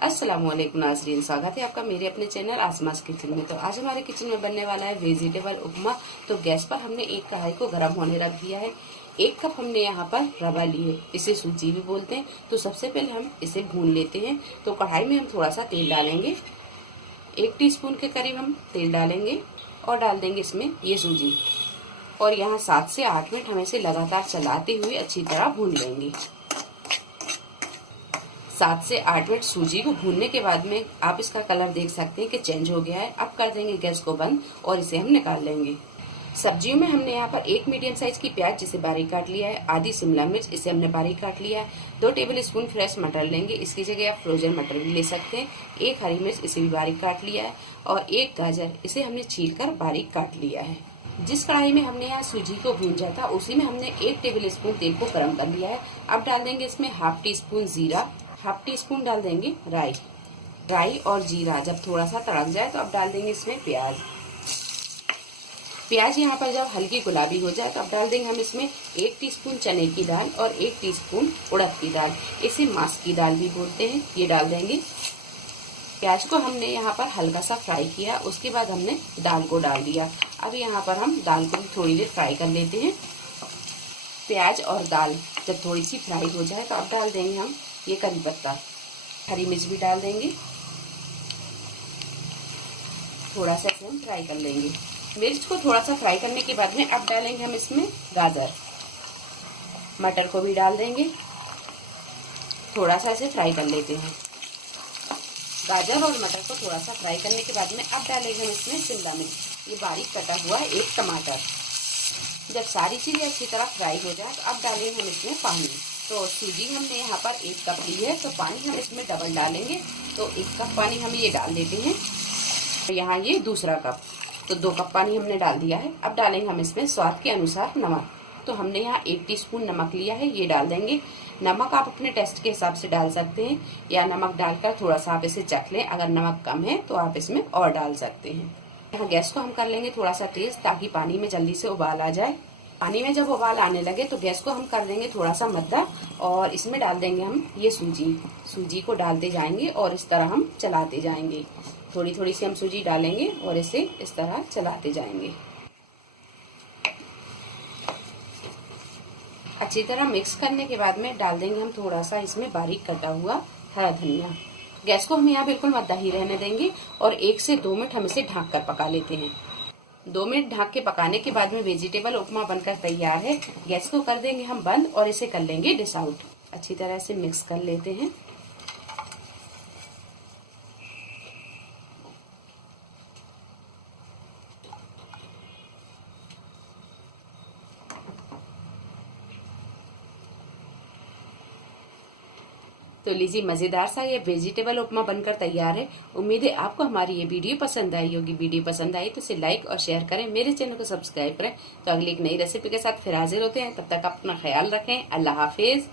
अस्सलाम वालेकुम नाज़रीन, स्वागत है आपका मेरे अपने चैनल आसमास किचन में। तो आज हमारे किचन में बनने वाला है वेजिटेबल उपमा। तो गैस पर हमने एक कढ़ाई को गर्म होने रख दिया है। 1 कप हमने यहाँ पर रवा ली है, इसे सूजी भी बोलते हैं। तो सबसे पहले हम इसे भून लेते हैं। तो कढ़ाई में हम थोड़ा सा तेल डालेंगे, 1 टीस्पून के करीब हम तेल डालेंगे और डाल देंगे इसमें ये सूजी। और यहाँ 7 से 8 मिनट हम इसे लगातार चलाते हुए अच्छी तरह भून लेंगे। 7 से 8 मिनट सूजी को भूनने के बाद में आप इसका कलर देख सकते हैं कि चेंज हो गया है। अब कर देंगे गैस को बंद और इसे हम निकाल लेंगे। सब्जियों में हमने यहाँ पर 1 मीडियम साइज की प्याज जिसे बारीक काट लिया है, आधी शिमला मिर्च इसे हमने बारीक काट लिया है, 2 टेबल स्पून फ्रेश मटर लेंगे, इसकी जगह आप फ्रोजन मटर भी ले सकते हैं, 1 हरी मिर्च इसे भी बारीक काट लिया है और 1 गाजर इसे हमने छील कर बारीक काट लिया है। जिस कढ़ाई में हमने यहाँ सूजी को भूंजा था उसी में हमने 1 टेबल स्पून तेल को गर्म कर लिया है। अब डाल देंगे इसमें हाफ टी स्पून जीरा, हाफ टी स्पून डाल देंगे राई और जीरा जब थोड़ा सा तड़क जाए तो अब डाल देंगे इसमें प्याज यहाँ पर जब हल्की गुलाबी हो जाए तो अब डाल देंगे हम इसमें 1 टीस्पून चने की दाल और 1 टीस्पून उड़द की दाल, इसे मास्क की दाल भी बोलते हैं, ये डाल देंगे। प्याज को हमने यहाँ पर हल्का सा फ्राई किया, उसके बाद हमने दाल को डाल दिया। अब यहाँ पर हम दाल को थोड़ी देर फ्राई कर लेते हैं। प्याज और दाल जब थोड़ी सी फ्राई हो जाए तो अब डाल देंगे हम ये करी पत्ता, हरी मिर्च भी डाल देंगे, थोड़ा सा इसे हम फ्राई कर लेंगे। मिर्च को थोड़ा सा फ्राई करने के बाद में अब डालेंगे हम इसमें गाजर, मटर को भी डाल देंगे, थोड़ा सा इसे फ्राई कर लेते हैं। गाजर और मटर को थोड़ा सा फ्राई करने के बाद में अब डालेंगे हम इसमें शिमला मिर्च, ये बारीक कटा हुआ है, 1 टमाटर। जब सारी चीज़ें अच्छी तरह फ्राई हो जाए तो अब डालेंगे हम इसमें पानी। तो सूजी हमने यहाँ पर 1 कप ली है, तो पानी हम इसमें डबल डालेंगे। तो 1 कप पानी हम ये डाल देते हैं, तो यहाँ ये दूसरा कप, तो 2 कप पानी हमने डाल दिया है। अब डालेंगे हम इसमें स्वाद के अनुसार नमक। तो हमने यहाँ 1 टीस्पून नमक लिया है, ये डाल देंगे। नमक आप अपने टेस्ट के हिसाब से डाल सकते हैं या नमक डालकर थोड़ा सा आप इसे चख लें, अगर नमक कम है तो आप इसमें और डाल सकते हैं। यहाँ गैस को हम कर लेंगे थोड़ा सा तेज ताकि पानी में जल्दी से उबाल आ जाए। पानी में जब उबाल आने लगे तो गैस को हम कर देंगे थोड़ा सा मद्दा और इसमें डाल देंगे हम ये सूजी को डालते जाएंगे और इस तरह हम चलाते जाएंगे। थोड़ी थोड़ी सी हम सूजी डालेंगे और इसे इस तरह चलाते जाएंगे। अच्छी तरह मिक्स करने के बाद में डाल देंगे हम थोड़ा सा इसमें बारीक कटा हुआ हरा धनिया। गैस को हम यहाँ बिल्कुल मद्दा ही रहने देंगे और 1 से 2 मिनट हम इसे ढक कर पका लेते हैं। 2 मिनट ढक के पकाने के बाद में वेजिटेबल उपमा बनकर तैयार है। गैस को कर देंगे हम बंद और इसे कर लेंगे डिश आउट। अच्छी तरह से मिक्स कर लेते हैं। तो लीजिए, मजेदार सा ये वेजिटेबल उपमा बनकर तैयार है। उम्मीद है आपको हमारी ये वीडियो पसंद आई होगी। वीडियो पसंद आई तो इसे लाइक और शेयर करें, मेरे चैनल को सब्सक्राइब करें। तो अगली एक नई रेसिपी के साथ फिर हाजिर होते हैं, तब तक अपना ख्याल रखें। अल्लाह हाफिज।